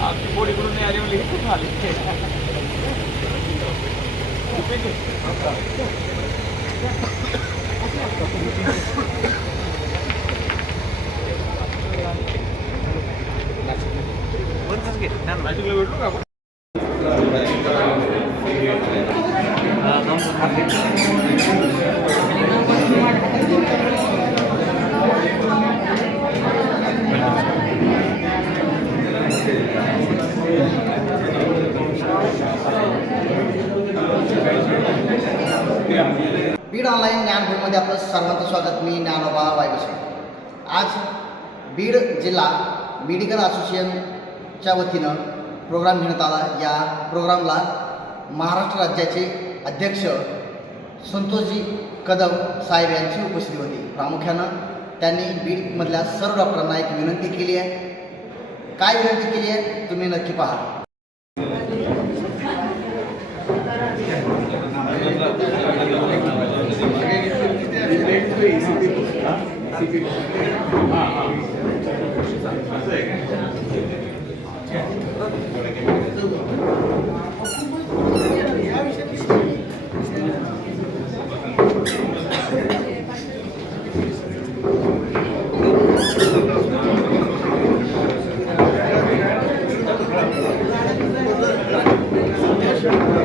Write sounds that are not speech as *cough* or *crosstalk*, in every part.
आमची पोळी करून नाही आली म्हणली कुठून आली. भेटलो का आपण बीड ऑनलाईन ज्ञानभूमीमध्ये आपलं सर्वांचं स्वागत. मी ज्ञानोबा वायबसे. आज बीड जिल्हा मेडिकल असोसिएशनच्या वतीनं प्रोग्राम घेण्यात आला. या प्रोग्रामला महाराष्ट्र राज्याचे अध्यक्ष संतोषजी कदम साहेब यांची उपस्थिती होती. प्रामुख्यानं त्यांनी बीडमधल्या सर्व डॉक्टरांना एक विनंती केली आहे. काय विनंती केली आहे? तुम्ही नक्की पहा.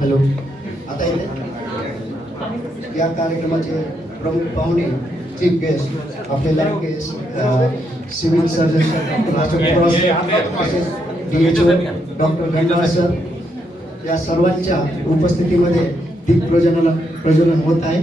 हॅलो. आता इथे? या कार्यक्रमाचे प्रमुख पाहुणे चीफ गेस्ट आपले केस civil surgeon D doctor Ganga sir या सर्वांच्या उपस्थितीमध्ये दीप प्रज्वलना प्रज्वलन होत आहे.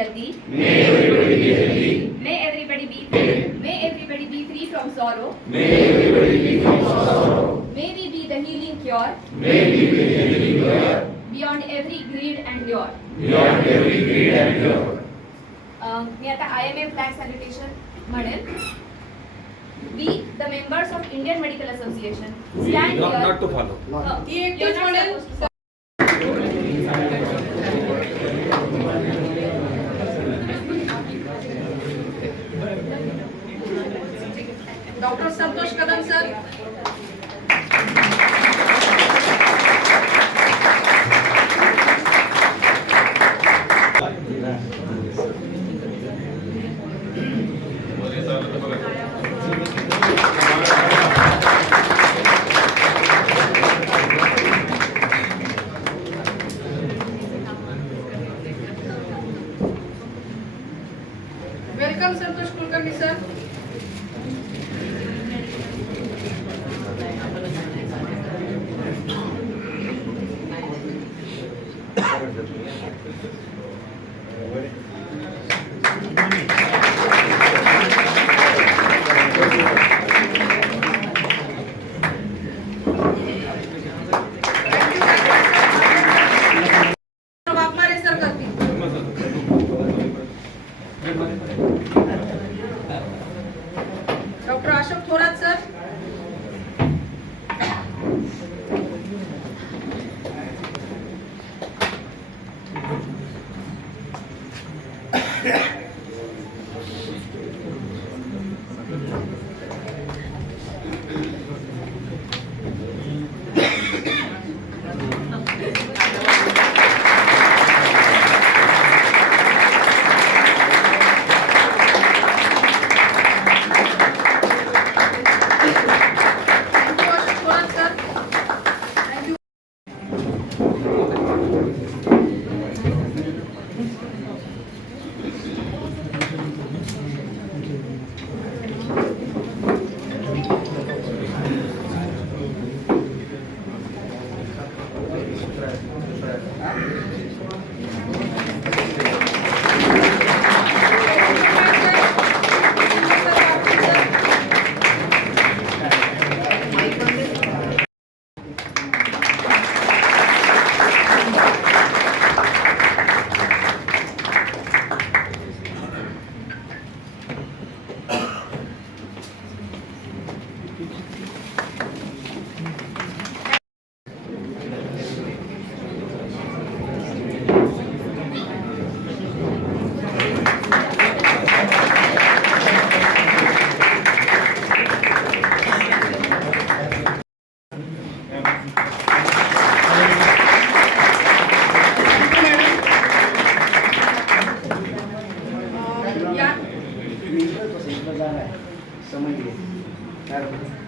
healthy. May everybody be healthy. May everybody be free. May everybody be free from sorrow. May everybody be free from sorrow. May we be the healing cure. May we be the healing cure. Beyond every greed and lure. Beyond every greed and lure. Um, मी आता I M M flag salutation म्हणेल we the members of Indian medical association stand not to follow ती एकटीच म्हणेल doctor Santosh Kadam sir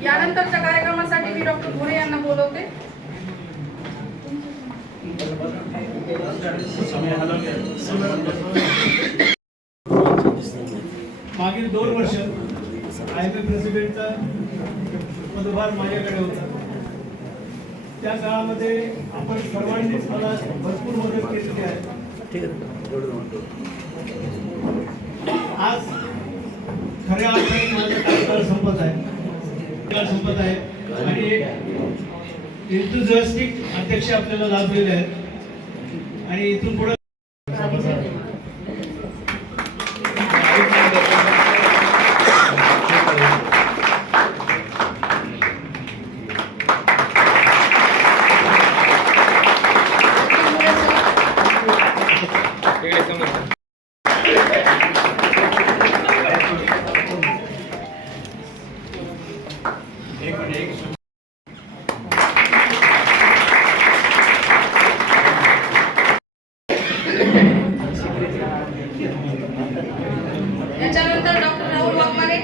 यानंतरच्या कार्यक्रमासाठी मी doctor भोरे यांना बोलवते. मागील दोन वर्ष आय एम ए प्रेसिडेंटचा पदभार माझ्याकडे होता. त्या काळामध्ये आपण सर्वांनीच मला भरपूर मदत केलेली आहे आज खऱ्या अर्थाने माझा कार्यकाळ संपत आहे कार्यकाळ संपत आहे आणि एक इंथुझियास्टिक अध्यक्ष आपल्याला लाभलेले आहेत आणि इथून पुढे त्याच्यानंतर डॉक्टर राहुल वाघमारे.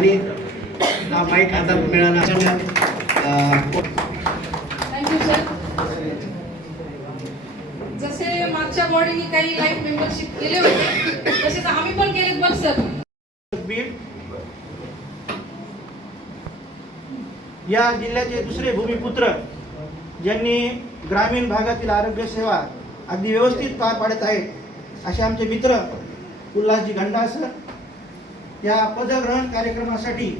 आणि हा माईक आता मिळाला. जसे मागच्या बॉडीने काही लाईफ मेंबरशिप केले होते तसेच आम्ही पण केलेत बघ सर या जिल्ह्याचे दुसरे भूमिपुत्र ज्यांनी ग्रामीण भागातील आरोग्य सेवा अगदी व्यवस्थित पार पाडत आहेत असे आमचे मित्र उल्हासजी घंटा सर या पदग्रहण कार्यक्रमासाठी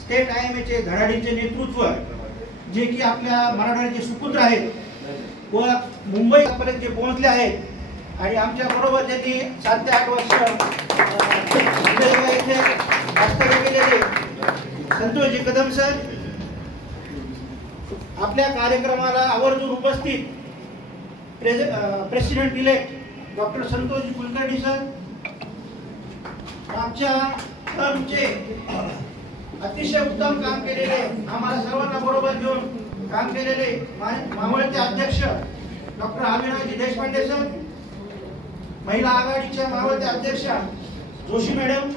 स्टेट आय एम एचे धडाडीचे नेतृत्व जे की आपल्या मराठवाड्याचे सुपुत्र आहेत व मुंबईपर्यंत जे पोहोचले आहेत आणि आमच्याबरोबर त्यांनी सात ते आठ वर्ष केलेले संतोषजी कदम सर आपल्या कार्यक्रमाला आवर्जून उपस्थित president elect doctor Santosh Kulkarni sir आमच्या तुमचे अतिशय उत्तम काम केलेले आम्हाला सर्वांना बरोबर घेऊन काम केलेले मावळचे अध्यक्ष डॉक्टर अविनाजी देशपांडे सर महिला आघाडीच्या मावळते अध्यक्षा जोशी मॅडम.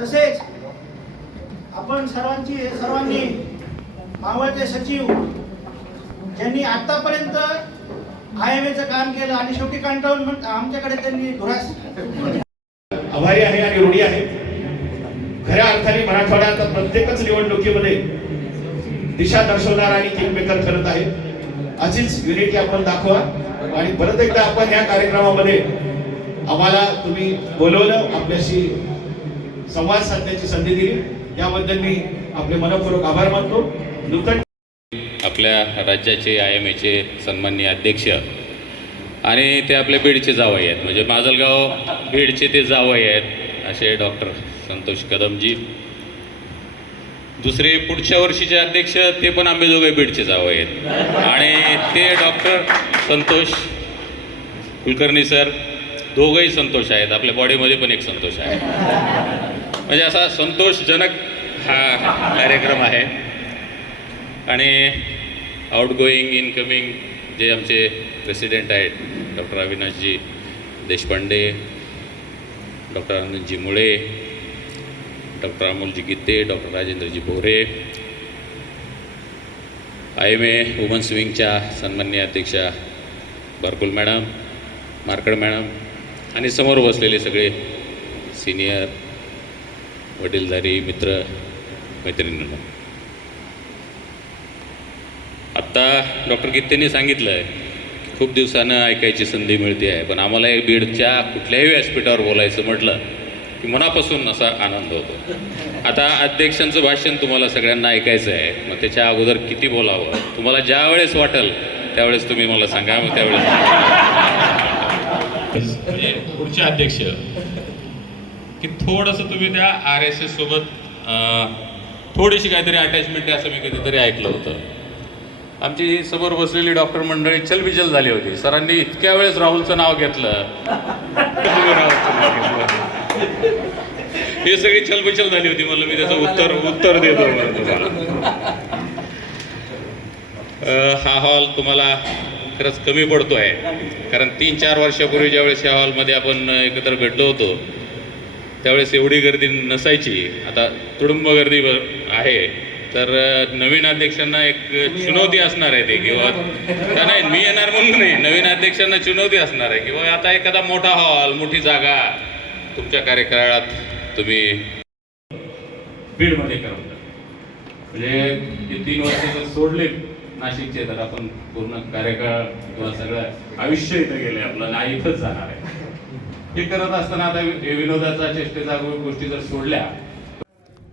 तसेच आपण सर्वांची सर्वांनी मावळते सचिव ज्यांनी आतापर्यंत आय एम एचं काम केलं आणि शेवटी कंटाळून आमच्याकडे त्यांनी धुरास आभारी आहे आणि ऋणी आहे. खऱ्या अर्थाने मराठवाड्यात प्रत्येकच निवडणुकीमध्ये दिशा दर्शवणार आणि किंगमेकर करत आहे. अशीच युनिटी आपण दाखवा. आणि परत एकदा आपण या कार्यक्रमामध्ये आम्हाला तुम्ही बोलवलं आपल्याशी संवाद साधण्याची संधी दिली. याबद्दल मी आपले मनपूर्वक आभार मानतो. नूतन आपल्या राज्याचे आय एम एचे सन्माननीय अध्यक्ष आणि ते आपले बीडचे जावई आहेत. म्हणजे माजलगाव बीडचे ते जावई आहेत असे डॉक्टर संतोष कदमजी. दुसरे पुढच्या वर्षीचे अध्यक्ष ते पण आंबेजोगाई बीडचे जावई आहेत. आणि ते डॉक्टर संतोष कुलकर्णी सर दोघंही संतोष आहेत. आपल्या बॉडीमध्ये पण एक संतोष आहे. म्हणजे असा संतोषजनक हा कार्यक्रम आहे. आणि आउटगोईंग इनकमिंग जे आमचे प्रेसिडेंट आहेत doctor Avinashji Deshpande doctor Anandji Mule doctor Amolji Gite doctor Rajendraji Bhore I M A women's विंगच्या सन्मान्य अध्यक्षा बारकुल मॅडम मार्कड मॅडम आणि समोर बसलेले सगळे सिनियर वडीलधारी मित्र मैत्रिणींना. आता डॉक्टर गित्तेने सांगितलं आहे खूप दिवसानं ऐकायची संधी मिळते आहे पण आम्हाला एक बीडच्या कुठल्याही व्यासपीठावर बोलायचं म्हटलं की मनापासून असा आनंद होतो. आता अध्यक्षांचं भाषण तुम्हाला सगळ्यांना ऐकायचं आहे मग त्याच्या अगोदर किती बोलावं? तुम्हाला ज्या वेळेस वाटेल त्यावेळेस तुम्ही मला सांगा मग त्यावेळेस म्हणजे पुढचे अध्यक्ष की थोडंसं तुम्ही त्या आर एस एस सोबत थोडीशी काहीतरी अटॅचमेंट आहे असं मी कधीतरी ऐकलं होतं. आमची समोर बसलेली डॉक्टर मंडळी चलबिचल झाली होती. सरांनी इतक्या वेळेस राहुलचं नाव घेतलं. हे ही सगळी चलबिचल झाली होती. मला मी त्याचं उत्तर उत्तर देतो हा हॉल तुम्हाला खरंच कमी पडतो आहे कारण तीन चार वर्षापूर्वी ज्यावेळेस या हॉलमध्ये आपण एकत्र भेटलो होतो त्यावेळेस एवढी गर्दी नसायची. आता तुडुंब गर्दी आहे. तर नवीन अध्यक्षांना एक चुनौती असणार आहे ते किंवा का नाही मी येणार म्हणून नाही नवीन अध्यक्षांना चुनौती असणार आहे किंवा आता एखादा मोठा हॉल मोठी जागा तुमच्या कार्यकाळात तुम्ही बीडमध्ये करवलं म्हणजे जे तीन वर्ष जर सोडले नाशिकचे तर आपण पूर्ण कार्यकाळ किंवा सगळं आयुष्य इथं गेले आपलं ना इथंच जाणार आहे. हे करत असताना आता विनोदाचा चेष्टेचा गोष्टी जर सोडल्या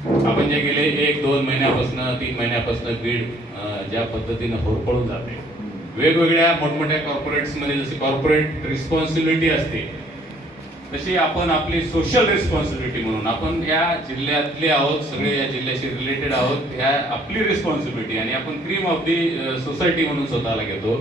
आपण जे गेले एक दोन महिन्यापासून तीन महिन्यापासून बीड ज्या पद्धतीनं होरपळून जाते. वेगवेगळ्या मोठमोठ्या कॉर्पोरेट्समध्ये जशी कॉर्पोरेट रिस्पॉन्सिबिलिटी असते तशी आपण आपली सोशल रिस्पॉन्सिबिलिटी म्हणून आपण या जिल्ह्यातले आहोत सगळे या जिल्ह्याशी रिलेटेड आहोत ह्या आपली रिस्पॉन्सिबिलिटी आणि आपण क्रीम ऑफ दी सोसायटी म्हणून स्वतःला घेतो.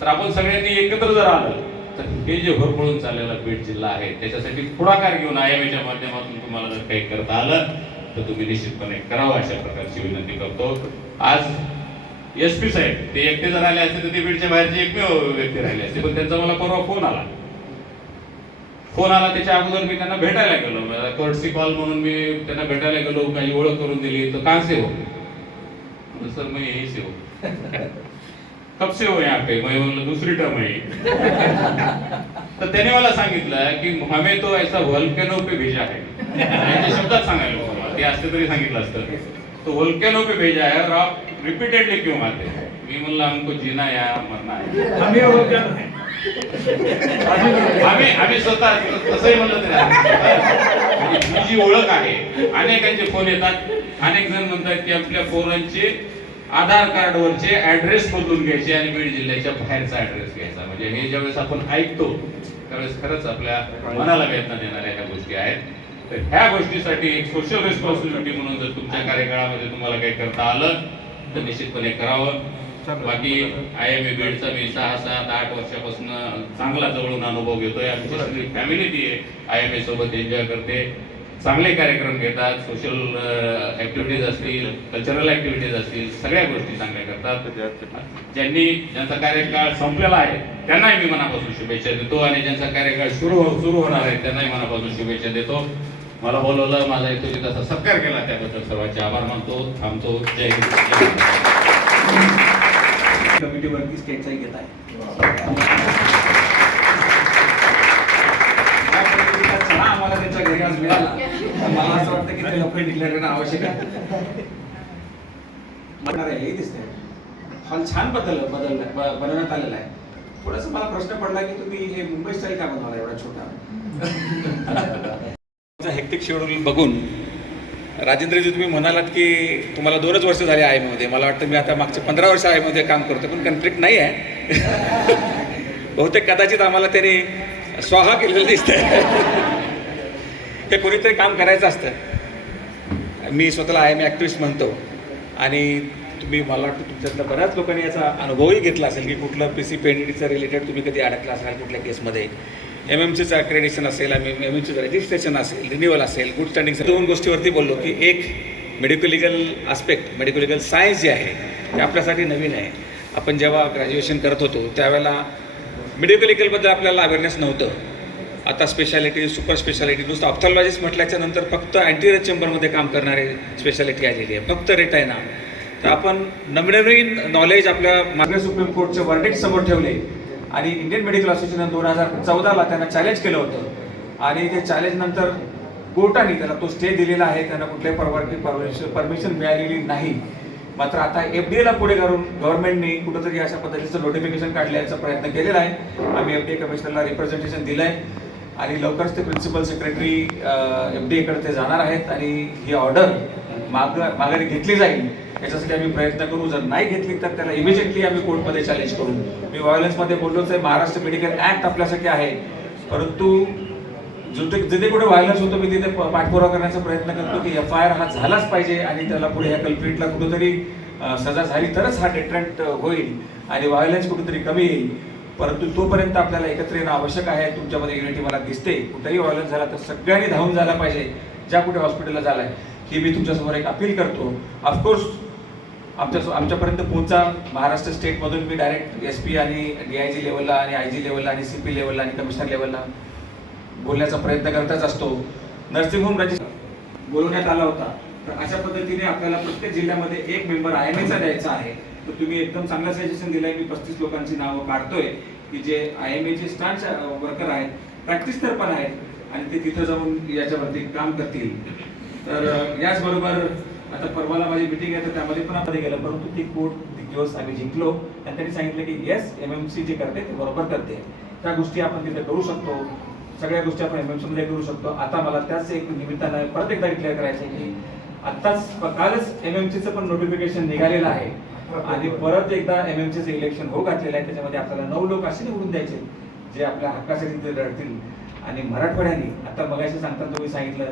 तर आपण सगळ्यांनी एकत्र जर आलं तर हे जे होरपळून चाललेला बीड जिल्हा आहे त्याच्यासाठी पुढाकार घेऊन आय एम एच्या माध्यमातून तुम्हाला जर काही करता आलं तर तुम्ही निश्चितपणे करावं अशा प्रकारची विनंती करतो. आज एस पी साहेब ते एकटे जर आले असते तर ते बीडच्या बाहेरचे एकमेव व्यक्ती राहिले असते. पण त्यांचा मला परवा फोन आला. फोन आला त्याच्या अगोदर मी त्यांना भेटायला गेलो. कोर्टसी कॉल म्हणून मी त्यांना भेटायला गेलो काही ओळख करून दिली. तर का से हो सर मैं यही से हो कब से हो यहाँ पे मैं बोला दूसरी टर्म है तर त्याने मला सांगितलं की हमें तो ऐसा वल्केनो पे भेजा आहे *laughs* यांच्या शब्दात सांगायला ते असते तरी सांगितलं असतं. तो वल्केनो पे भेजा है और आप रिपीटेडली क्यों आते हैं? मी म्हणलं हमको जीना या मरना है. आम्ही नाही. आम्ही आम्ही स्वतः तसंही म्हणलं म्हणजे ही जी ओळख आहे. अनेकांचे फोन येतात. अनेक जण म्हणतात की आपल्या पोरांचे आधार कार्डवरचे ऍड्रेस बदलून घ्यायचे आणि बीड जिल्ह्याच्या बाहेरचा ऍड्रेस घ्यायचा. म्हणजे हे ज्यावेळेस आपण ऐकतो त्यावेळेस खरंच आपल्या मनाला वेदना देणाऱ्या ह्या गोष्टी आहेत. तर ह्या गोष्टीसाठी एक सोशल रिस्पॉन्सिबिलिटी म्हणून जर तुमच्या कार्यकाळामध्ये तुम्हाला काही करता आलं तर निश्चितपणे करावं. बाकी आय एम ए बीडचा मी सहा सात आठ वर्षापासून चांगला जवळून अनुभव घेतोय. आमची फॅमिली ती आय एम ए सोबत एन्जॉय करते. चांगले कार्यक्रम घेतात. सोशल ऍक्टिव्हिटीज असतील कल्चरल ऍक्टिव्हिटीज असतील सगळ्या गोष्टी चांगल्या करतात. ज्यांनी ज्यांचा कार्यकाळ संपलेला आहे त्यांनाही मी मनापासून शुभेच्छा देतो. आणि ज्यांचा कार्यकाळ सुरू सुरू होणार आहे त्यांनाही मनापासून शुभेच्छा देतो. मला बोलवलं माझा इथे तसा सत्कार केला त्याबद्दल सर्वांचे आभार मानतो थांबतो. जय हिंद. कमिटीवरती स्टेटचाही घेत आहे. आम्हाला त्यांच्या घरी आज मिळाला. मला असं वाटतं की ते लवकर डिक्लेअर करणं आवश्यक आहे. आहे हे दिसतंय. हॉल छान बदल बदल ब- बनवण्यात आलेला आहे. थोडस मला प्रश्न पडला की तुम्ही हे मुंबई स्टाईल का बनवला एवढा छोटा? हेक्टिक शेड्यूल बघून राजेंद्रजी तुम्ही म्हणालात की तुम्हाला दोनच वर्ष झाले आयमध्ये. मला वाटतं मी आता मागचे पंधरा वर्ष आयमध्ये काम करतो पण कन्फ्लिक्ट नाही आहे. *laughs* बहुतेक कदाचित आम्हाला त्याने स्वाहा केलेलं दिसतंय. *laughs* ते कोणीतरी काम करायचं असतं. मी स्वतःला आय एम ॲक्टिव्हिस्ट म्हणतो. आणि तुम्ही मला वाटतं तुमच्यातल्या बऱ्याच लोकांनी याचा अनुभवही घेतला असेल की कुठलं पी सी पेंडिटीचं रिलेटेड तुम्ही कधी अडकला असाल कुठल्या केसमध्ये एम एम सीचं अक्रेडिशन असेल एम एम सीचं रजिस्ट्रेशन असेल रिन्युअल असेल गुड स्टँडिंग दोन गोष्टीवरती बोललो की एक medical legal aspect medical legal science जे आहे ते आपल्यासाठी नवीन आहे. आपण जेव्हा ग्रॅज्युएशन करत होतो त्यावेळेला मेडिकल लिगलबद्दल आपल्याला अवेअरनेस नव्हतं. आता स्पेशालिटी सुपर स्पेशालिटी नुसतं ऑप्थॉलॉजिस्ट म्हटल्याच्या नंतर फक्त अँटीरियर चेंबरमध्ये काम करणारे स्पेशालिटी आलेली आहे. फक्त रेट आहे ना. तर आपण नवनवीन नॉलेज आपल्या मागण्या सुप्रीम कोर्टचे वर्डिक्ट समोर ठेवले. आणि इंडियन मेडिकल असोसिएशन दोन हजार चौदाला त्यांना चॅलेंज केलं होतं. आणि ते चॅलेंज नंतर कोर्टाने त्याला तो स्टे दिलेला आहे. त्यांना कुठल्याही परवानगी परमिशन परमिशन मिळालेली नाही. मात्र आता एफ डी एला पुढे करून गव्हर्नमेंटने कुठंतरी अशा पद्धतीचं नोटिफिकेशन काढण्याचा प्रयत्न केलेला आहे. आम्ही एफ डी ए कमिशनरला रिप्रेझेंटेशन दिलं आहे आणि लवकरच ते प्रिन्सिपल सेक्रेटरी एफ डी एकडे ते जाणार आहेत. आणि ही ऑर्डर माग माघारी घेतली जाईल. याच्यासाठी आम्ही प्रयत्न करू. जर नाही घेतली तर त्याला इमिजिएटली आम्ही कोर्टमध्ये चॅलेंज करू. मी व्हायलन्समध्ये बोललोच आहे महाराष्ट्र मेडिकल ऍक्ट आपल्यासाठी आहे. परंतु जिथे जिथे कुठे व्हायलन्स होतो मी तिथे प- पाठपुरावा करण्याचा प्रयत्न करतो की एफ आय आर हा झालाच पाहिजे आणि त्याला पुढे या कल्प्रिटला कुठेतरी सजा झाली तरच हा डेट्रंट होईल आणि व्हायलन्स कुठेतरी कमी येईल. परंतु तोपर्यंत आपल्याला एकत्र येणं आवश्यक आहे. तुमच्यामध्ये युनिटी मला दिसते. कुठेही व्हायलन्स झाला तर सगळ्यांनी धावून झाला पाहिजे. ज्या कुठे हॉस्पिटलला झाला आहे ही मी तुमच्यासमोर एक अपील करतो. ऑफकोर्स आमच्या आमच्यापर्यंत पोहोचा. महाराष्ट्र स्टेटमधून मी डायरेक्ट एस पी आणि डी आय जी लेवलला आणि आय जी लेवलला आणि सी पी लेवलला आणि कमिशनर लेवलला बोलण्याचा प्रयत्न करतच असतो. नर्सिंग होम रजिस्टर बोलवण्यात आला होता. तर अशा पद्धतीने आपल्याला प्रत्येक जिल्ह्यामध्ये एक मेंबर आय एम एचा द्यायचा आहे. तर तुम्ही एकदम चांगलं सजेशन दिलंय मी पस्तीस लोकांची नावं काढतोय की जे आय एम एचे स्टार्ट वर्कर आहेत प्रॅक्टिस तर पण आहेत आणि ते तिथं जाऊन याच्यावरती काम करतील. तर याचबरोबर आता परवाला माझी मिटिंग आहे तर त्यामध्ये पण आपण गेलं. परंतु ती कोर्ट दिवस आम्ही जिंकलो. आणि त्यांनी सांगितलं की येस एम एम सी जे करते ते बरोबर करते. त्या गोष्टी आपण तिथे करू शकतो. सगळ्या गोष्टी आपण एम एम सीमध्ये करू शकतो. आता मला त्याच एक निमित्तानं परत एकदा डिक्लेअर करायचं की आत्ताच कालच एम एम सीचं पण नोटिफिकेशन निघालेलं आहे. आणि परत एकदा एम एम सीचं इलेक्शन हो घातलेलं आहे. त्याच्यामध्ये आपल्याला नऊ लोक असे निवडून द्यायचे जे आपल्या हक्कासाठी ते लढतील. आणि मराठवाड्याने आता मगाशी सांगताना तुम्ही सांगितलं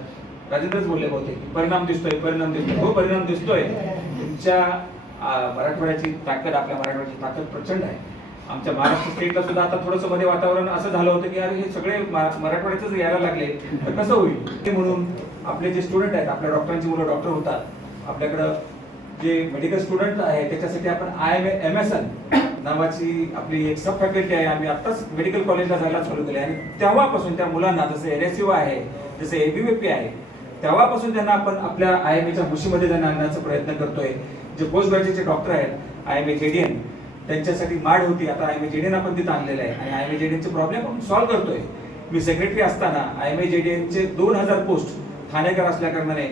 राजेंद्रच बोलले होते परिणाम दिसतोय परिणाम दिसतोय. हो परिणाम दिसतोय. तुमच्या मराठवाड्याची ताकद आपल्या मराठवाड्याची ताकद प्रचंड आहे. आमच्या महाराष्ट्र स्टेटला सुद्धा आता थोडंसं मध्ये वातावरण असं झालं होतं की अरे हे सगळे मा- यायला लागले. तर कसं होईल? ते म्हणून आपले जे स्टुडंट आहेत आपल्या डॉक्टरांची मुलं डॉक्टर होतात. आपल्याकडं जे मेडिकल स्टुडंट आहे त्याच्यासाठी आपण I M M S N नावाची आपली एक सब फॅकल्टी आहे. आम्ही आत्ताच मेडिकल कॉलेजला जायला चालू केले आणि तेव्हापासून त्या मुलांना जसं एन एस यू आहे जसं एबीव्हीपी आहे तेव्हापासून त्यांना आपण आपल्या आय एम एच्या मुशीमध्ये त्यांना आणण्याचा प्रयत्न करतोय. जे पोस्ट ग्रॅज्युएटचे डॉक्टर आहेत आय एम ए केडीएन त्यांच्यासाठी माड होती. आता आय एम ए जेडीएन आपण तिथं आणलेलं आहे. आणि आय एम ए जेडीएनचे प्रॉब्लेम आपण सॉल्व्ह करतोय. मी सेक्रेटरी असताना आय एम ए जेडीएनचे दोन हजार पोस्ट ठाणेकर असल्या कारणाने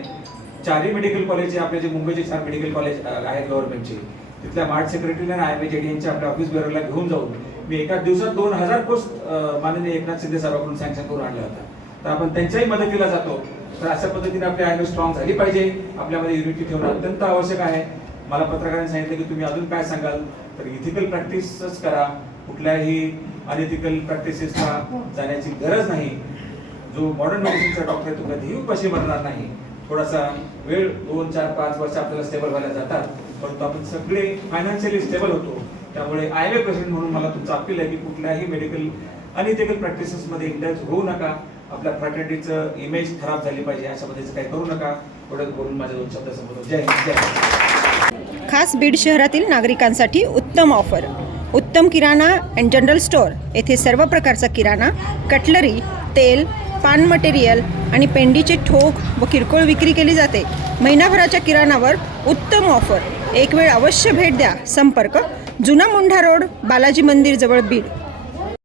चारही मेडिकल कॉलेज आपले जे मुंबईचे चार मेडिकल कॉलेज आहेत गव्हर्नमेंटचे तिथल्या मार्ट सेक्रेटरीला आणि आय एम ए जेडीएनच्या आपल्या ऑफिस बेरोला घेऊन जाऊन मी एका दिवसात दोन हजार पोस्ट माननीय एकनाथ शिंदे साहेबांकडून सँक्शन करून आणला होता तर आपण त्यांच्याही मदतीला जातो. तर अशा पद्धतीने आपली आय स्ट्रॉंग झाली पाहिजे. आपल्यामध्ये युनिटी ठेवणं अत्यंत आवश्यक आहे. मला पत्रकारांनी सांगितलं की तुम्ही अजून काय सांगाल? तर इथिकल प्रॅक्टिसच करा. कुठल्याही अनइथिकल प्रॅक्टिसेसला जाण्याची गरज नाही. जो मॉडर्न मेडिसिनचा डॉक्टर तो कधीही उपाशी बनणार नाही. थोडासा वेळ दोन चार पाच वर्ष आपल्याला स्टेबल व्हायला जातात. परंतु आपण सगळे फायनान्शियली स्टेबल होतो. त्यामुळे आय एम म्हणून मला तुमचं अपील आहे की कुठल्याही मेडिकल अनइथिकल प्रॅक्टिसेसमध्ये इंडल्ज होऊ नका. आपल्या फ्रॅटर्निटीचं इमेज खराब झाली पाहिजे अशा पद्धतीचं काही करू नका. एवढं बोलून माझ्या दोन शब्द संबोधतो जय हिंद जय खास बीड शहरातील नागरिकांसाठी उत्तम ऑफर उत्तम किराणा अँड जनरल स्टोअर येथे सर्व प्रकारचा किराणा कटलरी तेल पान मटेरियल आणि पेंडीचे ठोक व किरकोळ विक्री केली जाते. महिनाभराच्या किराणावर उत्तम ऑफर एक वेळ अवश्य भेट द्या. संपर्क जुना मुंढा रोड बालाजी मंदिर जवळ बीड.